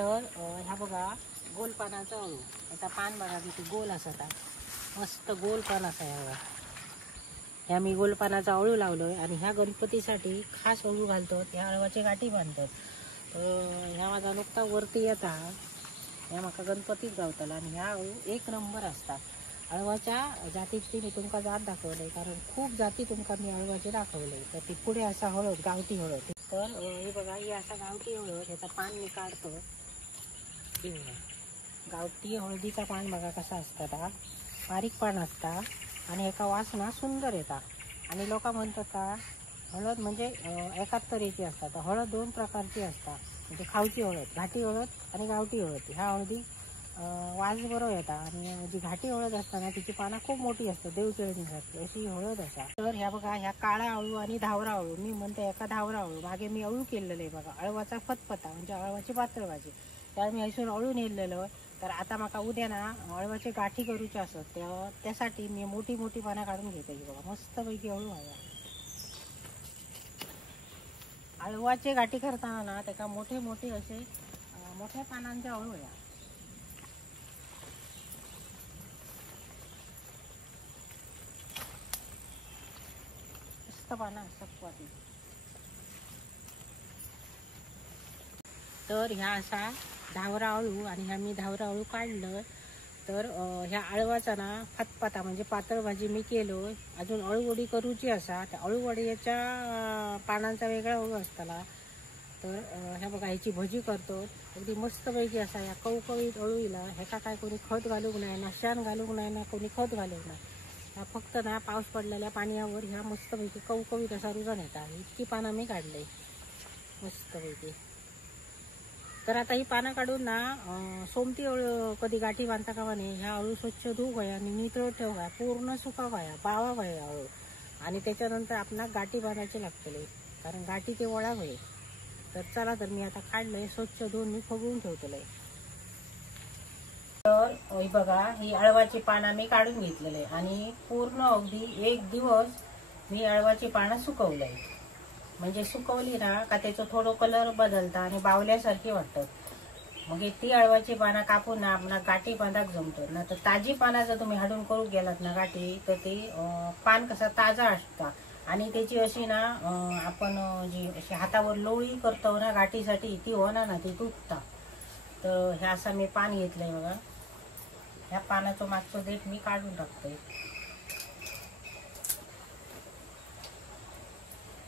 तर ह्या बघा गोल पानाचा अळू. आता पान बघा किती गोल असता, मस्त गोल पान असा आहे बघा. ह्या मी गोल पानाचा अळू लावलोय आणि ह्या गणपतीसाठी खास अळू घालतात. ह्या अळवाची गाठी बांधतात. ह्या माझा नुकता वरती येता ह्या माका गणपतीच गावतला आणि ह्या अळू एक नंबर असतात. अळवाच्या जातीची मी तुमका जात दाखवले, कारण खूप जाती तुमका मी अळवाचे दाखवले. तर ती पुढे असा हळद, गावठी हळद. तर हे बघा ही असा गावठी हळद, ह्याचा पान मी काढतो. गावठी हळदीचा पान बघा कसा असतात. हा बारीक पान असता आणि एका वासना सुंदर येतात. आणि लोक म्हणतात का हळद म्हणजे एकाच तऱ्हेची असतात. हळद दोन प्रकारची असतात, म्हणजे खावची हळद, घाटी हळद आणि गावठी हळद. ह्या हळदी वास बरोबर येतात आणि जी घाटी हळद असताना तिची पानं खूप मोठी असतात, देवचळणीसाठी अशी हळद असा. तर ह्या बघा ह्या काळा अळू आणि धावरा अळू, मी म्हणते एका धावरा अळू मागे मी अळू केलेलं आहे बघा. अळवाचा फतफता म्हणजे अळवाची पातळ भाजी, त्यावेळी मी ऐसून अळू नेलेलं. तर आता माका उद्या ना अळवाचे गाठी करूचे असत, त्यासाठी मी मोठी मोठी पानं काढून घेते बघा. मस्तपैकी अळू आहे. अळवाचे गाठी करताना ना त्याका मोठे मोठे असे मोठ्या पानांचे अळू आहे. मस्त पानं असतात. तर ह्या असा धावरा अळू आणि ह्या मी धावरा अळू काढलं. तर ह्या अळवाचा ना फतफता म्हणजे पातळ भाजी मी केलो. अजून अळूवडी करूची असा. त्या अळूवडीच्या पानांचा वेगळा अळू असताना. तर ह्या बघा ह्याची भजी करतो अगदी मस्तपैकी असा. ह्या कवकवीत अळूला ह्याका काय कोणी खत घालूक नाही ना, शान घालूक नाही ना, कोणी खत घालूक नाही. ह्या फक्त ना पाऊस पडलेल्या पाण्यावर ह्या मस्तपैकी कवकवीत असा रुजन येतात. इतकी पानं मी काढले मस्तपैकी. तर आता ही पानं काढून ना सोमती अळू कधी गाठी बांधता का नाही, ह्या अळू स्वच्छ धुऊ गया आणि नितळ ठेवा, पूर्ण सुका गया, बावा गया अळू. आणि त्याच्यानंतर आपणाला गाठी बांधायचे लागतले, कारण गाठी ते वळा होईल. तर चला, तर मी आता काढलंय स्वच्छ धुवून मी फुगवून ठेवतलंय. तर ही बघा ही अळवाची पानं मी काढून घेतलेले आणि पूर्ण अगदी 1 दिवस मी अळवाची पानं सुकवलंय. म्हणजे सुकवली ना का त्याचं थोडं कलर बदलता आणि बावल्यासारखी वाटतात. मग ती अळवाची पानं कापून ना आपला गाठी बांधाक जमतो ना. तर ताजी पानं जर तुम्ही हाडून करू गेलात ना गाठी, तर ते पान कसा ताजा असता आणि त्याची अशी ना आपण जी अशी हातावर लोळी करतो ना गाठीसाठी, ती होणार ना ती तुटता. तर ह्या असं मी पान घेतलंय बघा. ह्या पानाचं मागचं देठ मी काढून टाकतोय.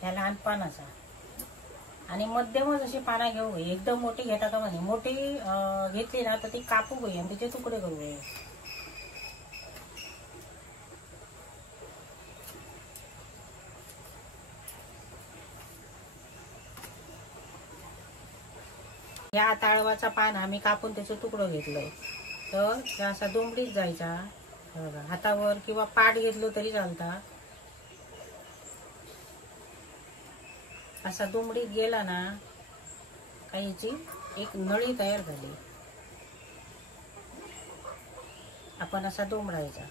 ह्या लहान पान असा आणि मध्यमच अशी पानं घेऊ. एकदम मोठी घेता का म्हणे, मोठी घेतली ना तर ती कापू गई आणि तिचे तुकडे करू गये. या आता अळवाचा पान आम्ही कापून त्याचे तुकडं घेतलंय. तर त्या असा दुमडीत जायचा बघा. हातावर किंवा पाठ घेतलो तरी चालता. असा दुमडीत गेला ना काहीची एक नळी तयार झाली. आपण असा दुमडायचा.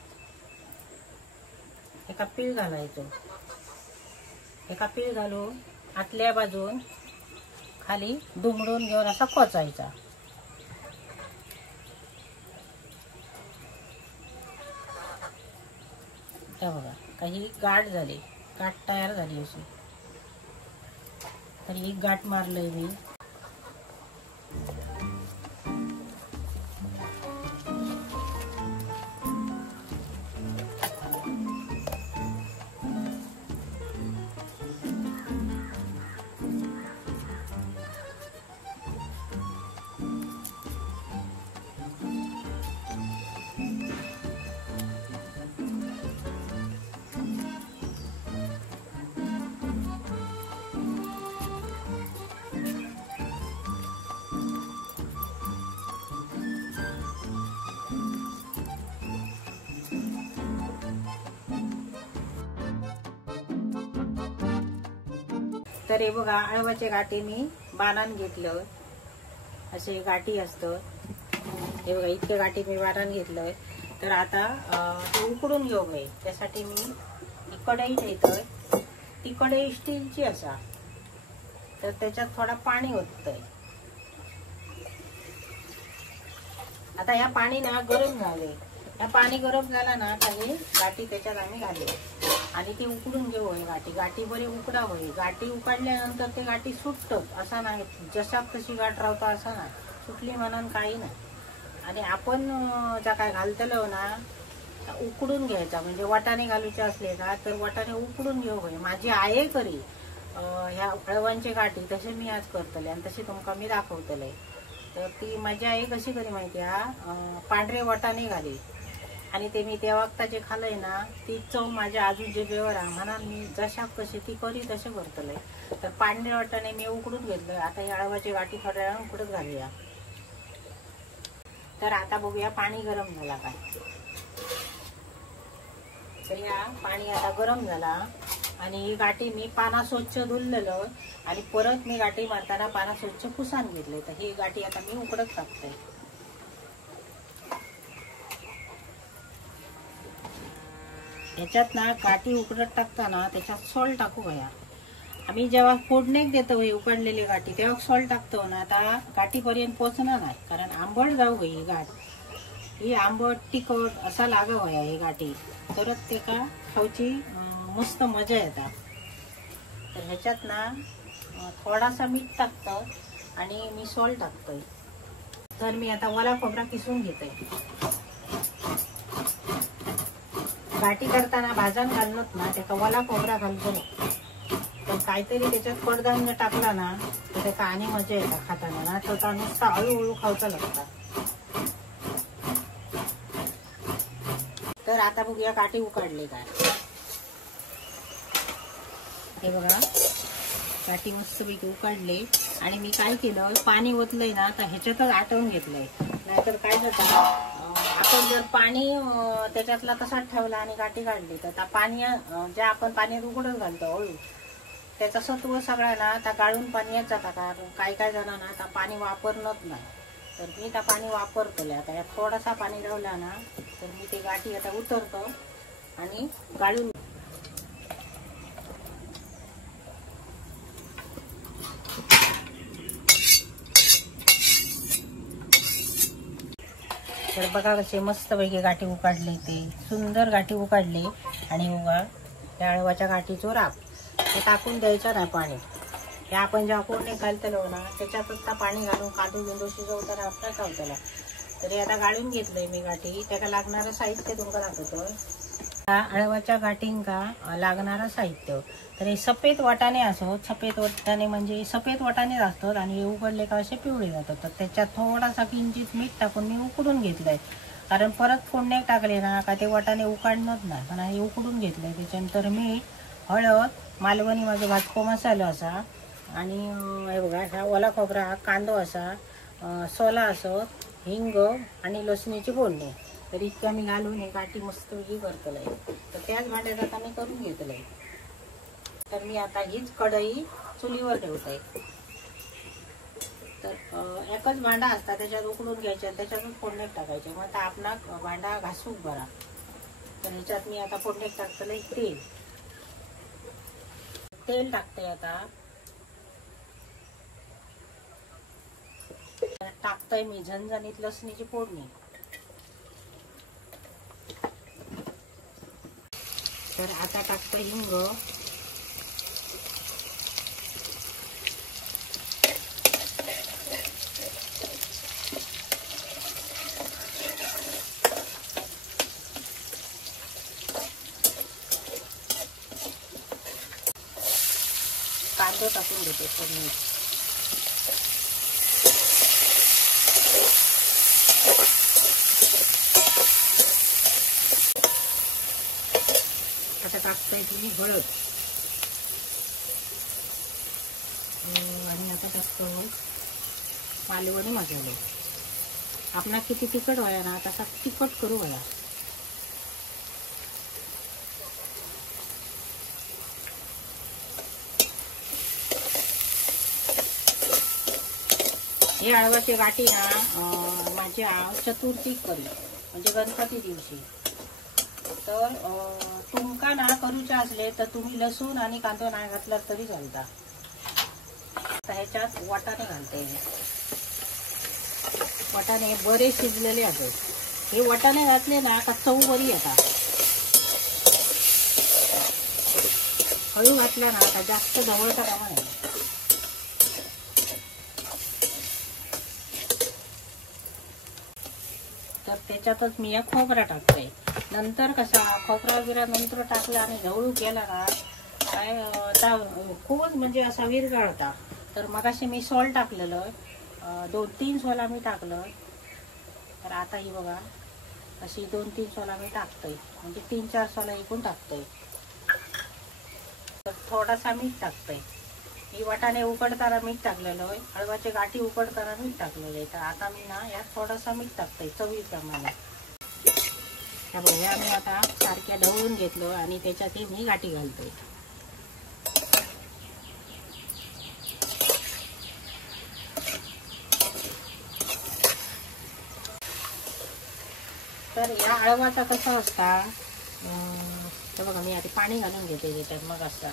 एका पीळ घालायचो. एका पीळ घालून आतल्या बाजून खाली दुमडून घेऊन असा खोचायचा. त्या बघा काही गाठ झाली, गाठ तयार झाली अशी. तर एक गाठ मारलंय मी. तर हे बघा अळवाचे गाठी मी बाणान घेतलं. असे गाठी असतं हे बघा, इतके गाठी मी बाणान घेतलंय. तर आता ते उकडून घेऊ नये त्यासाठी मी कढई ठेवतोय. ती कढई स्टीलची असा. तर त्याच्यात थोडा पाणी ओततंय. आता ह्या पाणी ना गरम झाले, ह्या पाणी गरम झाला ना आता हे गाठी त्याच्यात आम्ही घालू आणि ती उकडून घेऊ. गाठी गाठी बरी उकडा होई. गाठी उकडल्यानंतर ते गाठी सुटतात असा नाही, जशा तशी गाठ राहता असा नाही, सुटली म्हणून काही नाही. आणि आपण ज्या काय घालतलो ना उकडून घ्यायचा, म्हणजे वाटाणे घालूचे असले ना तर वाटाणे उकडून घेऊ होय. माझी आहे करी ह्या अळवांची गाठी तसे मी आज करतले आणि तशी तुमका मी दाखवतले. तर ती माझी आई कशी करी माहिती आहे, पांढरे वाटाणे घाली आणि ते मी त्या वक्ता जे खाल्लंय ना ती चव माझ्या अजून जे जेवण आहे म्हणून मी जशा कशी ती करी तसे करतले. तर पांढरे वाटाणे मी उकडून घेतले. आता ही अळवाची गाठी थोड्या वेळा उकडत घालूया. तर आता बघूया पाणी गरम झाला काय. तर या पाणी आता गरम झाला आणि ही गाठी मी पाना स्वच्छ धुतलेलं आणि परत मी गाठी मारताना पाना स्वच्छ पुसान घेतले. तर ही गाठी आता मी उकडत टाकते. याच्यात ना गाठी उकडत टाकताना त्याच्यात सॉल्ट टाकू या. आम्ही जेव्हा फोडणीक देतो ही उकडलेली गाठी तेव्हा सॉल्ट टाकतो ना, आता गाठीपर्यंत पोचणार नाही कारण आंबट जाऊ ही गाठ. ही आंबट तिखट असा लागा होया ही गाठी, तरच ते का खाऊची मस्त मजा येतात. तर ह्याच्यात ना थोडासा मीठ टाकतं आणि मी सॉल्ट टाकतोय. तर मी आता ओला खोबरा किसून घेते. गाठी करताना भाजण घालणत ना त्याचा ओला खोबरा घालतो, पण काहीतरी त्याच्यात कडधान्य टाकला ना तर त्याचा आणि मजा येतात खाताना ना, तर नुसता हळूहळू खावचा लागतात. तर आता बघूया गाठी उकडले काय. हे बघा गाठी मस्तपैकी उकडले आणि मी काय केलं पाणी ओतलंय ना तर ह्याच्यातच आटवून घेतलंय. नाहीतर काय जातं आपण जर पाणी त्याच्यातला तसाच ठेवला आणि गाठी काढली तर पाणी ज्या आपण पाण्यात उकडत घालतो हळू त्याचा सत्व सगळा ना आता गाळून पाणी येत जाता. कारण काही काही जणांना आता पाणी वापरणत नाही, तर मी त्या पाणी वापरतले. आता यात थोडासा पाणी लावला ना तर मी ते गाठी आता उतरतो आणि गाळून. तर बघा कसे मस्तपैकी गाठी उकाडले, ते सुंदर गाठी उकाडले. आणि बघा त्या अळवाच्या गाठीचो राप ते टाकून द्यायचं नाही पाणी. हे आपण जेव्हा कोणी घालतलो ना त्याच्यातच पाणी घालून कांदू बिंदू शिजवताना आपल्या खावताला. तरी आता गाळून घेतलंय मी गाठी. त्याला लागणारं साहित्य तुमका दाखवतोय. अळवाच्या गाठींका लागणारं साहित्य तर हे सफेद वाटाणे असो. सफेद वाटाणे म्हणजे सफेद वाटाणे असतात आणि हे उकडले का असे पिवळे जातात. तर त्याच्यात थोडासा किंचित मीठ टाकून मी उकडून घेतलंय, कारण परत फोडण्यात टाकले ना का ते वाटाणे उकडणंच नाही, पण हे उकडून घेतलंय. त्याच्यानंतर मीठ, हळद, मालवणी माझा भाजको मसाला असा आणि हे बघा ह्या ओला खोबरा, कांदो असा, सोला असत, हिंग आणि लसणीची फोडणी. तर इतक्या मी घालून हे गाठी मस्तपैकी करतलंय. तर त्याच भांड्यात आता मी करून घेतलंय. तर मी आता हीच कढई चुलीवर ठेवते. तर एकच भांडा असता त्याच्यात उकडून घ्यायच्या त्याच्यातून फोडणीत टाकायचे. मग आता आपला भांडा घासूक बरा. तर ह्याच्यात मी आता फोडणीत टाकतलंय तेल टाकते. आता टाकतोय मी झणझणीत लसणीची फोडणी. तर आता टाकतोय हिंग, कांदो टाकून घेते फोडणी. आता टाकताय तुम्ही हळद आणि आता टाकतो मालवणी मसाले. आपला किती तिखट व्हाया ना तसा तिखट करू व्हाया. हे अळवाची गाठी ना माझी चतुर्थीक करी म्हणजे गणपती दिवशी. तर तुमका ना करूचे असले तर तुम्ही लसूण आणि कांदा नाही घातला तरी चालता. ह्याच्यात वाटाणे घालते. वाटाणे बरे शिजलेले आहेत. हे वाटाणे घातले ना का चव बरी येतात. हळू घातला ना का जास्त ढवळता कामा नये. तर त्याच्यातच मी या खोबरा टाकते. नंतर कसा खोबरा बिरा नंतर टाकला आणि ढवळू केला ना काय खूपच म्हणजे असा विरघळता. तर मगाशी मी सॉल्ट टाकलेलं 2-3 सोला मी टाकलं. तर आता ही बघा अशी 2-3 सोला मी टाकतोय, म्हणजे 3-4 सोला एकूण टाकतोय. तर थोडासा मीठ टाकतोय. ही वाटाणे उकडताना मीठ टाकलेलं आहे, हळवाचे गाठी उकडताना मीठ टाकलेलं आहे. तर आता मी ना यात थोडासा मीठ टाकतोय चवीप्रमाणे. ह्या मी आता सारख्या ढवळून घेतलं आणि त्याच्यात मी गाठी घालतोय. तर या हळवाचा कसा असता, तर बघा मी आधी पाणी घालून घेते त्याच्यात. मग असता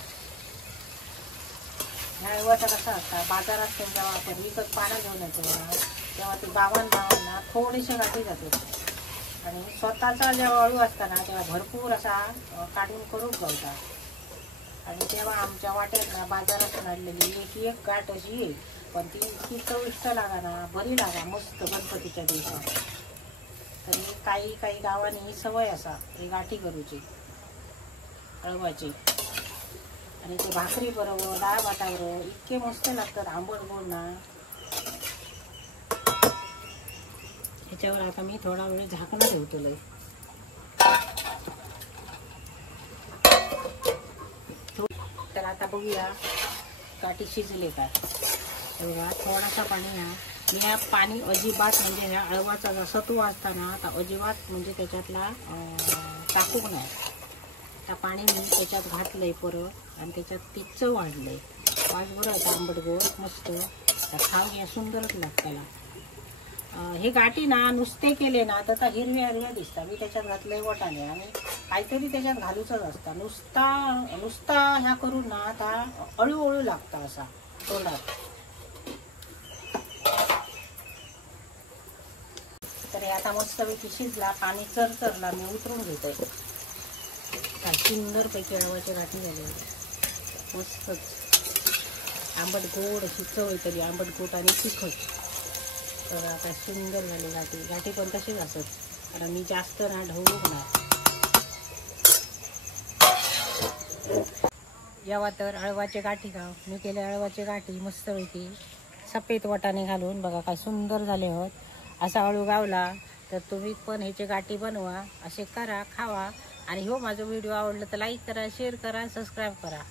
ह्या हळवाचा कसा असता, बाजारात जेव्हा आपण विकत पानं घेऊन येतो ना तेव्हा ते बावांना थोडेसे गाठी जातात आणि स्वतःचा जेव्हा हळू असता ना तेव्हा भरपूर असा काढून करून गवता. आणि तेव्हा आमच्या वाट्यात ना बाजारात काढलेली एक गाठ अशी येईल, पण ती चविष्ट लागा ना, बरी लागा मस्त गणपतीच्या दिवसात. तर काही गावांनी सवय असा ही गाठी करूची हळवाची. आणि ते भाकरी बरोबर डाळ भाताबरोबर इतके मस्त लागतात आंबट गोड ना. ह्याच्यावर आता मी थोडा वेळ झाकणं ठेवतो. तर आता बघूया गाठी शिजले काय. बघा थोडासा पाणी मी ह्या पाणी अजिबात म्हणजे ह्या हळवाचा जसा तो असताना आता अजिबात म्हणजे त्याच्यातला टाकूक नाही. त्या पाणी मी त्याच्यात घातलंय परत आणि त्याच्यात ती चव वाढलंय. वास बरं होता आंबट गोड मस्त. खाऊ सुंदरच लागताला. हे गाठी ना नुसते केले ना तर हिरव्या दिसतात. मी त्याच्यात घातलंय वाटाणे आणि काहीतरी त्याच्यात घालूच असता. नुसता ह्या करून ना आता अळू लागता असा तोंडात. तर आता मस्तपैकी शिजला, पाणी चरचरला, मी उतरून घेतोय. सुंदरपैकी हळवाच्या गाठी झाले मस्तच. आंबट गोड अशी चव येतली, आंबट गोड आणि तिखट. तर आता सुंदर झाले गाठी पण तशीच असत, कारण मी जास्त ना ढवळूक नाही. जेव्हा तर हळवाचे गाठी खाव मी केले हळवाचे गाठी मस्तपैकी सफेद वाटाणे घालून. बघा काय सुंदर झाले होत. असा हळू गावला तर तुम्ही पण ह्याचे गाठी बनवा, असे करा, खावा. आणि हो माझा व्हिडिओ आवडला तर लाईक करा, शेअर करा, सबस्क्राईब करा.